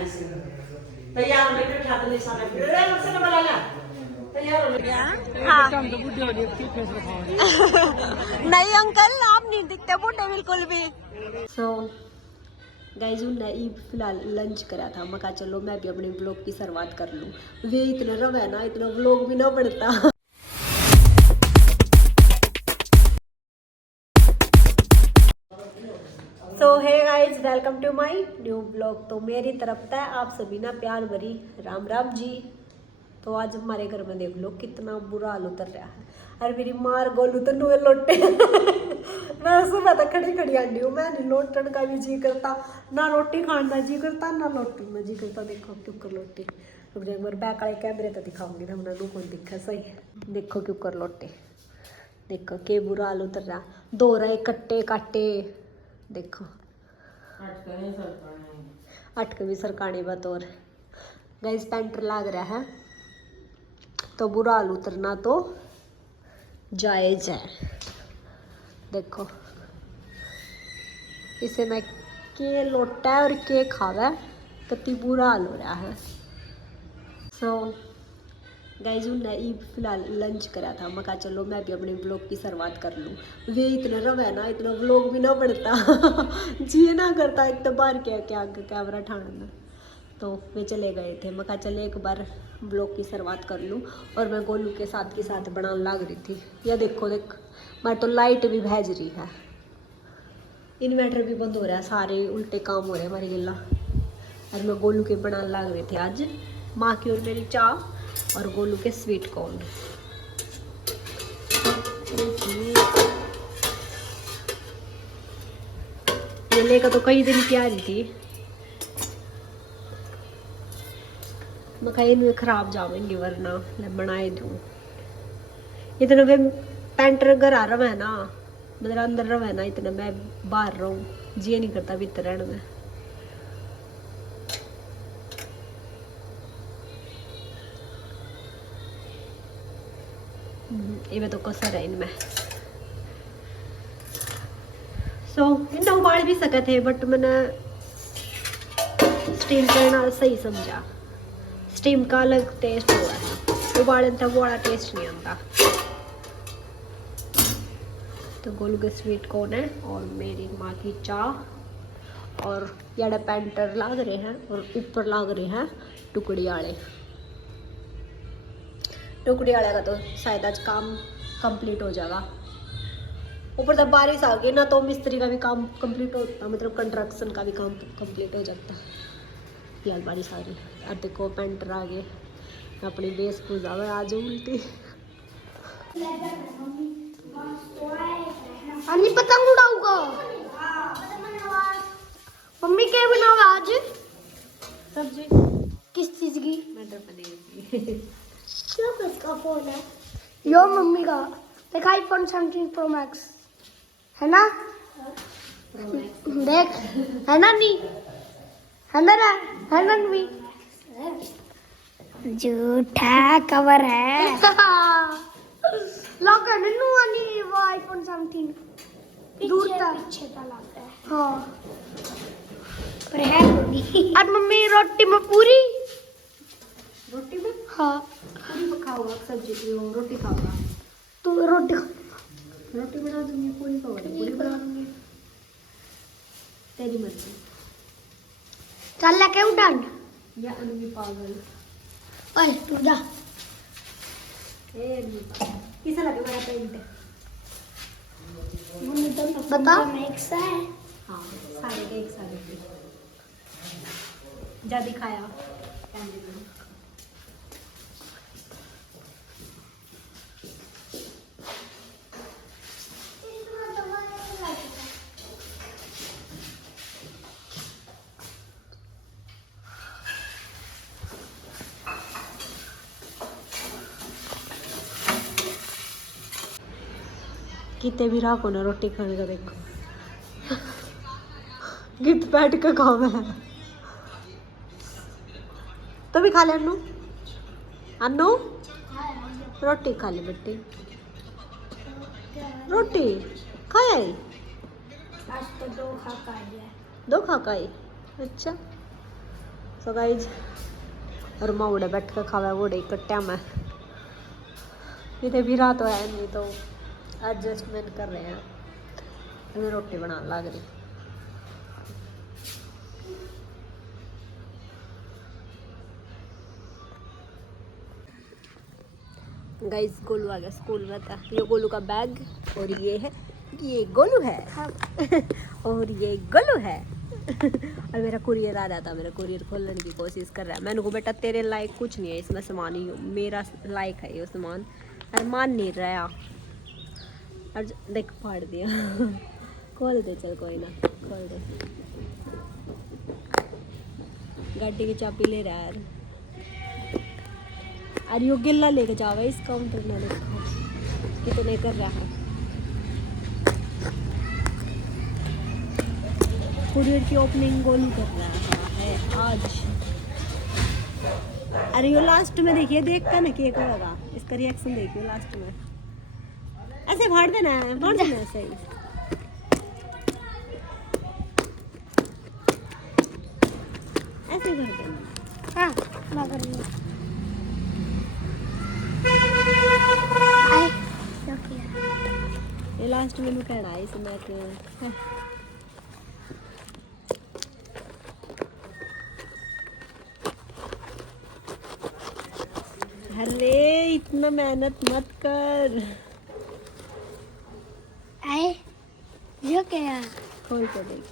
तैयार होने के छात्र ने सारा रे मुझसे ना बोला तैयार होने हाँ नहीं अंकल आप नहीं दिखते बूढ़े बिल्कुल भी। सो गाइस उन्हें फिलहाल लंच करा था, मैं कहा चलो मैं भी अपने ब्लॉग की शुरुआत कर लूँ। वे इतना रव है ना, इतना ब्लॉग भी ना पड़ता। So hey guys welcome to my new blog. तो मेरी तरफ से आप सभी ना प्यार भरी राम राम जी। तो आज हमारे घर में देख लो कितना बुरा हाल उतर रहा है। अरे मेरी मार गोलू तो नुए लोटे मैं सुबह तक खड़ी खड़ी आंडी हूँ, मैं नहीं लोटन का भी जी करता, ना रोटी खाने का जी करता, ना लोटी में जी करता। देखो क्यों कर लोटी, रुक जाए एक बार बैक वाले कैमरे तो दिखाऊंगी ना, हमने कौन दिखा सही। देखो क्यों कर लोटे, देखो के बुरा हाल उतर रहा, दो रहे कट्टे काटे। देखो अटक भी सरकानी बात। और गाइस पेंटर लाग रहा है तो बुरा हाल उतरना तो जायज है। देखो इसे मैं के लोटा है और के खावा, कति बुरा हाल हो रहा है। सो गाइज उन्हें फिलहाल लंच करा था, मैं कहा चलो मैं भी अपने ब्लॉग की शुरुआत कर लूँ। वे इतना रव है ना, इतना ब्लॉग भी ना पड़ता जी ना करता एक तो बार क्या कैमरा ठाना। तो वे चले गए थे, मैं कहा चले एक बार ब्लॉग की शुरुआत कर लूँ। और मैं गोलू के साथ बनाने लग रही थी। या देखो देख मैं तो लाइट भी भेज रही है, इन्वर्टर भी बंद हो रहा है, सारे उल्टे काम हो रहे हैं हमारी गिल्ला। और मैं गोलू के बनाने लग रही थी आज माँ की और मेरी चाय और गोलू के स्वीट कॉर्न। ये लेकर तो कई दिन की आ रही थी, मैं कहीं इनमें खराब जावेंगी वरना मैं बनाए दूँ। इतना वे पेंटर घर आ रहा है ना, मतलब अंदर रहा है ना, इतना मैं बाहर रहूँ जी नहीं करता भीतर रहने में। ये तो कसर है इनमें। सो इन्हें उबाल भी सके थे बट मैंने स्टीम करना सही समझा। स्टीम का अलग टेस्ट हुआ है, उबालन था वो वाला टेस्ट नहीं आता। तो गोलू के स्वीट कॉर्न है और मेरी माँ की चाय और याडा पेंटर लाग रहे हैं और ऊपर लाग रहे हैं टुकड़ी आले। टुकड़ी आले का तो शायद आज काम कंप्लीट हो जाएगा। ऊपर जब बारिश आ गई ना तो मिस्त्री का भी काम कंप्लीट होता, मतलब कंस्ट्रक्शन का भी काम कंप्लीट हो जाता है। यार बारिश आ रही है। अब देखो पेंटर आ गए, अपनी बेस पूजा में आज उल्टी अन्नी पतंग उड़ाऊंगा। मम्मी क्या बनाओ आज सब्जी किस चीज की? मटर पनीर की। क्या किसका फोन है? यो मम्मी का। देख आईफोन 17 प्रो मैक्स है ना, देख है ना नी, है ना नी, झूठा कवर है लॉक है नन्नू वाली वो आईफोन 17 दूर तक पीछे का लॉक है। हाँ पर है थोड़ी। आज मम्मी रोटी में पूरी, रोटी में हाँ पूरी खाऊंगा, सब्जी की रोटी खाऊंगा। तू रोटी रोटी बना दूंगी, पूरी खाऊंगा पूरी बना दूंगी, तेरी मर्जी। चल लेके उड़ान। या अनुमी पागल। ओए तू जा। कैसा लगे मेरा पेंट? बता। हाँ सारे के एक सारे के जा दिखाया कितने भी राखो ना रोटी खाने का। देखो कित बैठ के काम है। तो भी खा ले अन्नू, अन्नू रोटी खा ले बेटी, रोटी खाया ही आज तो 2 खा खा लिया। 2 खा खाई। अच्छा सो गाइज और माँ उड़े बैठ कर खावा वो उड़े कट्टा में इतने भी रात है नहीं तो एडजस्टमेंट कर रहे हैं। मैं रोटी बनाने लग रही। गाइस गोलू आ गया स्कूल में था। ये गोलू का बैग और ये गोलू है और ये गोलू है और मेरा कुरियर आ रहा था। मेरा कुरियर खोलने की कोशिश कर रहा है। मैंने को बेटा तेरे लायक कुछ नहीं है इसमें सामान, ही मेरा लायक है ये सामान। और मान नहीं रहा और देख फाड़ दिया खोल दे चल कोई ना खोल दे। गाड़ी की चाबी ले रहा है और यो गिल्ला लेके जावे इस काउंटर में देखो कि तो नहीं कर रहा है। कुरियर की ओपनिंग गोलू कर रहा है आज। अरे यो लास्ट में देखिए देख कर ना केक होगा, इसका रिएक्शन देखिए लास्ट में। ऐसे फाड़ देना है, फाड़ देना है ऐसे ही। ऐसे कर देना। हाँ मैं कर रही हूँ। ये लास्ट में लुक है इसमें के अरे इतना मेहनत मत कर। आए ये क्या खोल के देख।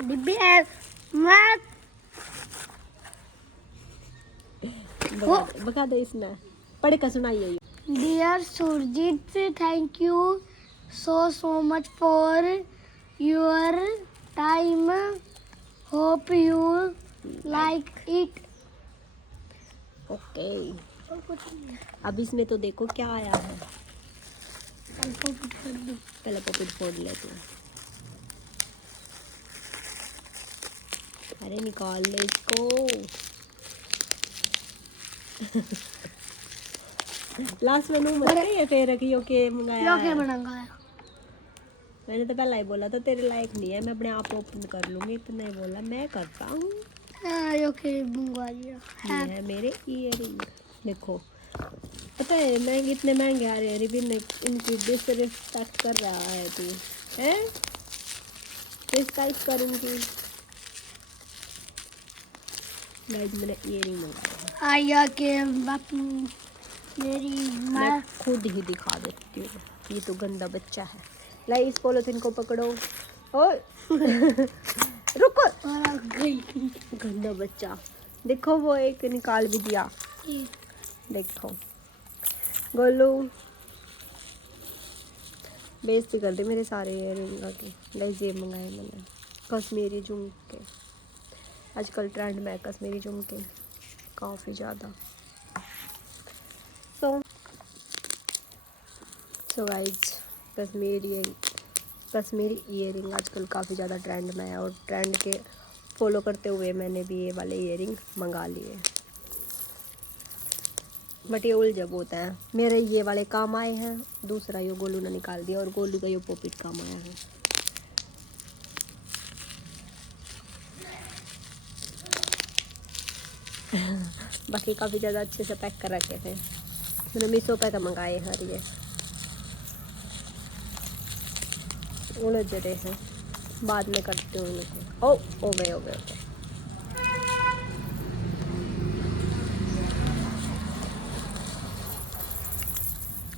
डिब्बी है मत बता दो इसमें पढ़ कर सुनाइए। Dear Surjit, thank you so much for your time. Hope you like it. Okay अब इसमें तो देखो क्या आया है। पहले पॉकेट फोड़ ले तू। अरे निकाल ले इसको लास्ट में मत कहिए फिर कि यो के मंगाया क्या बनाऊंगा? मैंने तो पहले ही बोला था तेरे लायक नहीं है, मैं अपने आप ओपन कर लूंगी। इतना ही बोला मैं करता हूँ। ओके मंगवा लिया। ये है मेरे ईयरिंग। देखो पता है मैं इतने महंगे आ रहे हैं रिबिन, इनकी डिसरिस्पेक्ट कर रहा है तू है। रिस्पेक्ट कर इनकी। गाइस मैंने ईयरिंग मंगाया। आया के बापू मेरी मैं खुद ही दिखा देती हूँ। ये तो गंदा बच्चा है। लाई इस पॉलिथीन को पकड़ो। ओए रुको गई। गंदा बच्चा। देखो वो एक निकाल भी दिया। देखो गोलू बेइज्जती कर दे मेरे सारे इयररिंग के। गाइस ये मंगाए मैंने कश्मीरी झुमके। आजकल ट्रेंड में है कश्मीरी झुमके काफ़ी ज़्यादा। सो गाइस कश्मीरी ईयरिंग आजकल काफ़ी ज़्यादा ट्रेंड में है और ट्रेंड के फॉलो करते हुए मैंने भी ये वाले ईयरिंग मंगा लिए। बट ये उलझब होता है। मेरे ये वाले काम आए हैं, दूसरा ये गोलू ने निकाल दिया और गोलू का ये पॉकेट काम आया है। बाकी काफ़ी ज़्यादा अच्छे से पैक कर रखे थे। मैंने मीशो पे का मंगाए हैं। ये उलझ रहे हैं, बाद में करती हूँ इनको। हो गए।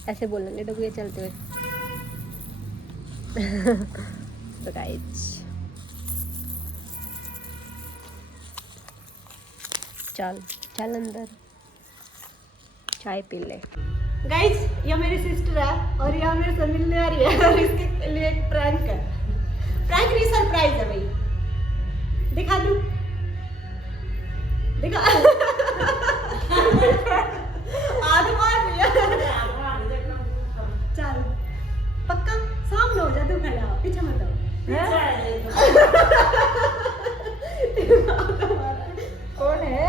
ऐसे बोलेंगे डुबिया चलते हुए। तो गाइस चल अंदर चाय पी ले। गाइस ये मेरी सिस्टर है और ये मेरे से मिलने आ रही है और इसके लिए एक प्रैंक है। प्रैंक नहीं सरप्राइज है भाई। दिखा दूं? दिखा आध मार रही है। चल पक्का सामने हो जा, तू खड़ा पीछे मत आओ। कौन है?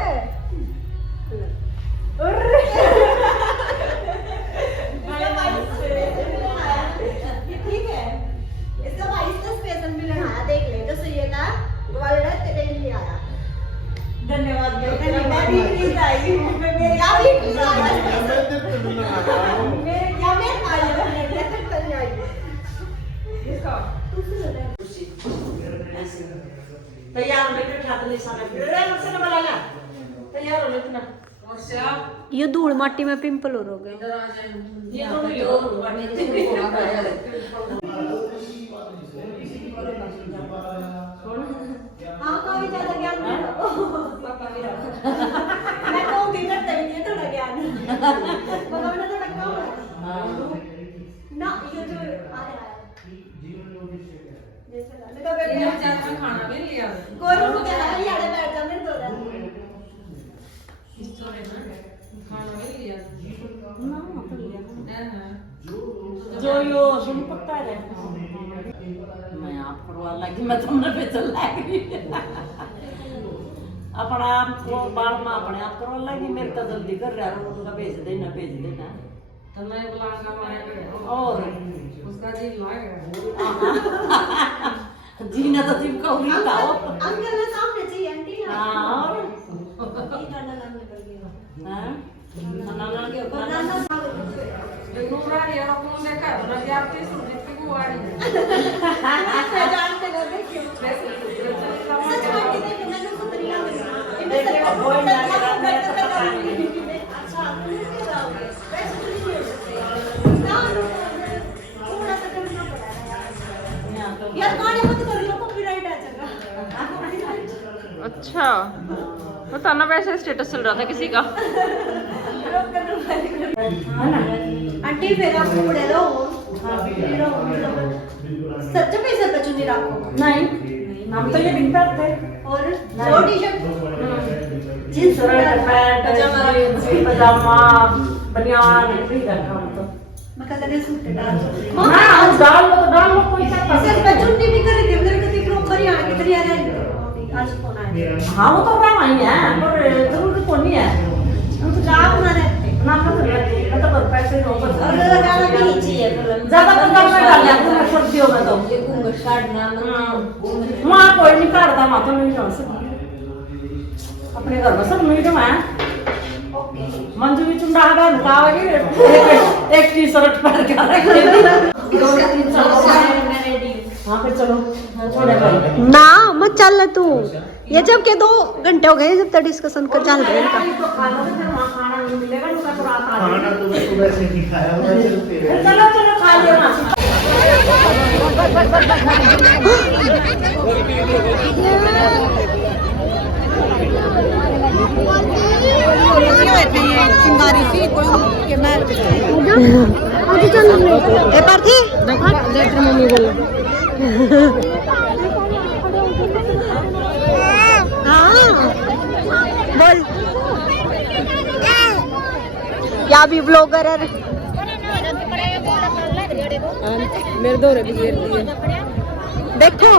ठीक है इसका भाई इसका स्पेशल भी लगाया। देख ले तो सही है ना। धन्यवाद मैं भी प्लीज आई मेरे क्या भी मेरे क्या मैं आई कर आई इसका तैयार होने के ठाक ले सामने रे मुझसे ना बोला तैयार होने इतना ये धूल माटी में पिंपल हो गए। ये तो नहीं हो हाँ तो भी ज्यादा ज्ञान मैं तो दिन करता ही नहीं थोड़ा ज्ञान मतलब ना थोड़ा कम ना ये जो आ रहा है जैसे ना तो बैठ खाना भी लिया कोई रुक के ना यार बैठ जा मेरे तो जो यो सुन पक्का है मैं आप करवा लगी मैं तुमने पे चल लगी अपना आप को बाल में अपने आप करवा लगी मेरे तो जल्दी कर रहा है उसका भेज देना तो मैं बुलाऊंगा मैं और उसका जी लाएगा जीना तो तुम को ही था अंकल ने सामने चाहिए आंटी हां और ये गाना नाम निकल गया हां नाना के बनाना नूरा यार कौन देखा ना जाते सुनते को वाली मैं जानते ना देखिए सच बात है कि मैंने तो तरिया में देखिए बोल ना रहा मेरा तो पता नहीं अच्छा थोड़ा सा करना पड़ा यार गाने मत कर लो कॉपीराइट आ जाएगा। अच्छा पता ना वैसे स्टेटस चल रहा था किसी का आंटी फिर आप कपड़े लो सच्चे पैसे पे चुनी रखो नहीं हम तो ये बिन पहनते और दो टी-शर्ट जींस पजामा बनियान भी रखा हम तो मैं कहता नहीं सूट डाल हां डाल लो कोई सा पैसे पे चुन्नी भी कर दे मेरे को दिख रो हरियाणा की तरह रहे आज फोन आया हां वो तो रहा ही है पर जरूर फोन नहीं है हम तो गांव में रहते ना मतलब पैसे नो बस और लगाना भी नहीं चाहिए ज्यादा पंगा में डाल लिया तो सर्दियों में तो ये घूंघट काटना वहां कोई नहीं काटता वहां तो नहीं जान सकती अपने घर में सब मिल गया ओके मंजू भी चुंडा हटा निकालेगी एक टी-शर्ट पहन के रखेगी 2-3 साल में रेडी हां पे चलो छोड़े भाई ना मत चल तू ये जब के 2 घंटे हो गए जब तक डिस्कशन कर चल रहे हैं तो खाना तो फिर वहां खाना नहीं मिलेगा उनका तो रात आ खाना तो सुबह से नहीं खाया हुआ चलो चलो खा लेना ए पार्थी देख मम्मी बोल हाँ बोल क्या भी ब्लॉगर है मेरे दौरे भी गिर दिए देखो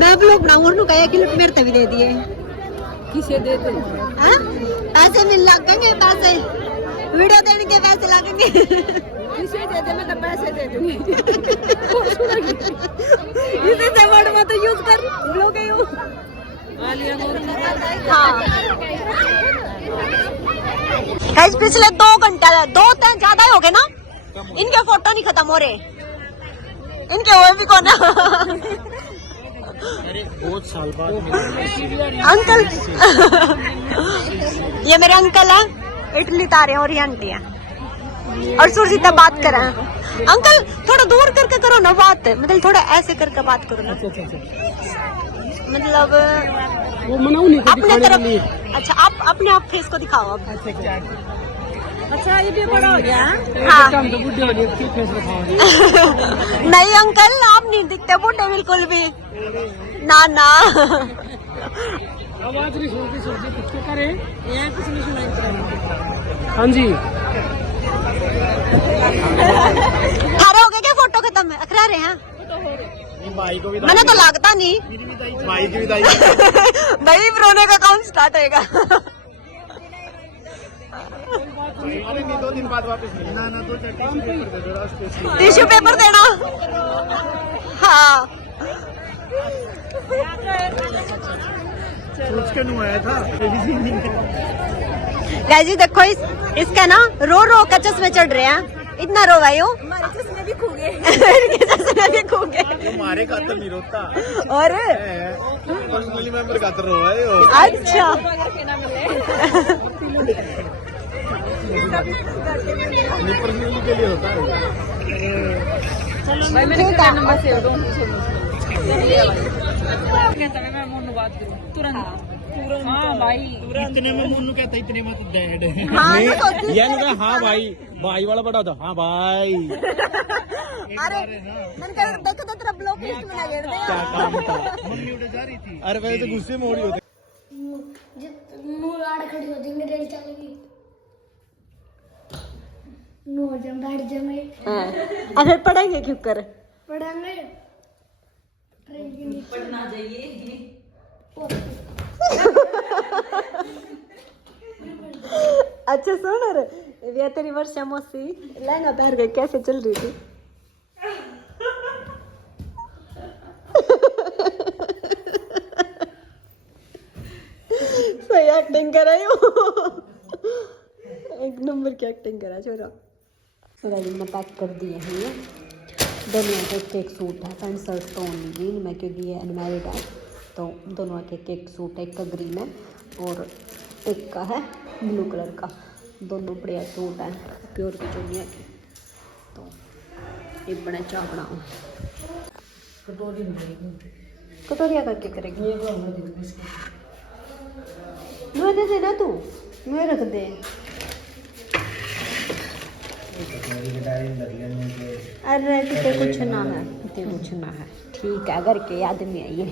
मैं ब्लॉग बनाऊं और कहा कि मेरे तभी दे दिए किसे देते हाँ पैसे मिल लगेंगे पैसे वीडियो देने के पैसे लगेंगे किसे देते मैं तो पैसे दे दूंगी इसे से वर्ड में तो यूज कर ब्लॉग है यू हाँ गाइस पिछले 2 घंटे 2-3 ज्यादा ही हो गए ना इनके फोटो नहीं खत्म हो रहे इनके हुए भी कौन अरे बहुत साल बाद अंकल ये मेरे अंकल है इटली तारे और ये आंटी है और सुरजीत बात कर रहे हैं अंकल थोड़ा दूर करके करो ना बात मतलब थोड़ा ऐसे करके बात करो ना मतलब वो मनाऊ नहीं अपने तरफ अच्छा आप अपने आप फेस को दिखाओ अब अच्छा ये भी बड़ा हो गया हाँ तो बुढ़े हो गए फेस रखा नहीं अंकल आप नहीं दिखते बूढ़े बिल्कुल भी ना ना आवाज नहीं सुनती सुनती कुछ तो करे यहाँ कुछ नहीं सुनाई हाँ जी थारे हो गए क्या फोटो खत्म है अखरा रहे हैं भाई को भी मैंने तो लगता नहीं भाई की विदाई भाई रोने का काउंट स्टार्ट होएगा अरे नहीं 2 दिन बाद वापस नहीं ना 2 टिश्यू पेपर देना हाँ सोच के नहीं आया था गाइस जी देखो इसका ना रो रो का चश्मे चढ़ रहे हैं, इतना रो भाई हमारे चश्मे भी खो गए चश्मे भी खो गए। हमारे खातर नहीं रोता और पर्सनली मेंबर खातर रो है यो। अच्छा पर्सनली के लिए होता है। भाई मैंने कितना नंबर सेव दो कहता मैं मोनू बात करूं तुरंत हाँ भाई इतने में मुन्नू कहता इतने में तो डैड है। हाँ ये नहीं हाँ भाई भाई वाला बड़ा था हाँ भाई। अरे मैंने कहा देखो तो तेरा ब्लॉक लिस्ट में लगे थे क्या काम था मम्मी उधर जा रही थी। अरे वैसे तो गुस्से में हो रही होती। मुंह आड़ खड़ी हो जाएंगे रेल चलेगी नो जम बैठ जाएंगे अरे पढ़ेंगे क्यों कर पढ़ेंगे ट्रेन के नीचे पढ़ना चाहिए अच्छा सुन रे ये तेरी वर्षा मौसी लहंगा पहन के कैसे चल रही थी सही एक्टिंग कर रही हो एक नंबर की एक्टिंग करा छोरा। मैं पैक कर दिए हैं ये दोनों के एक सूट है, पैंट शर्ट तो ओनली ग्रीन में क्योंकि ये अनमैरिड है तो दोनों के एक सूट है, एक का ग्रीन है और एक का है ब्लू कलर का। दोनों बढ़िया सूट है प्योर की चुनिया की। तो एक बड़ा चाह बनाओ कटोरिया करके करेगी मुझे दे देना तू मुझे रख दे। अरे कितने कुछ ना है कितने कुछ ना है ठीक है घर के आदमी है ये।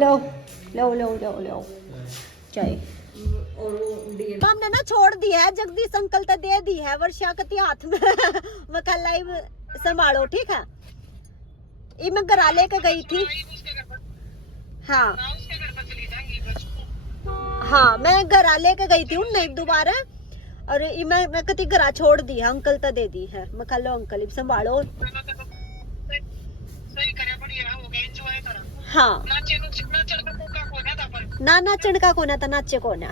लो लो लो लो लो चाय हमने ना छोड़ दिया है जगदीश अंकल तो दे दी है वर्षा कति हाथ में मका लाइव संभालो ठीक है। ये मैं घर लेके गई थी हाँ हाँ मैं घर लेके गई थी उन एक दोबारा और ये मैं कति घर छोड़ दी है अंकल तो दे दी है मैं कल लो अंकल संभालो हाँ ना नाचन का कोना था नाचे कोना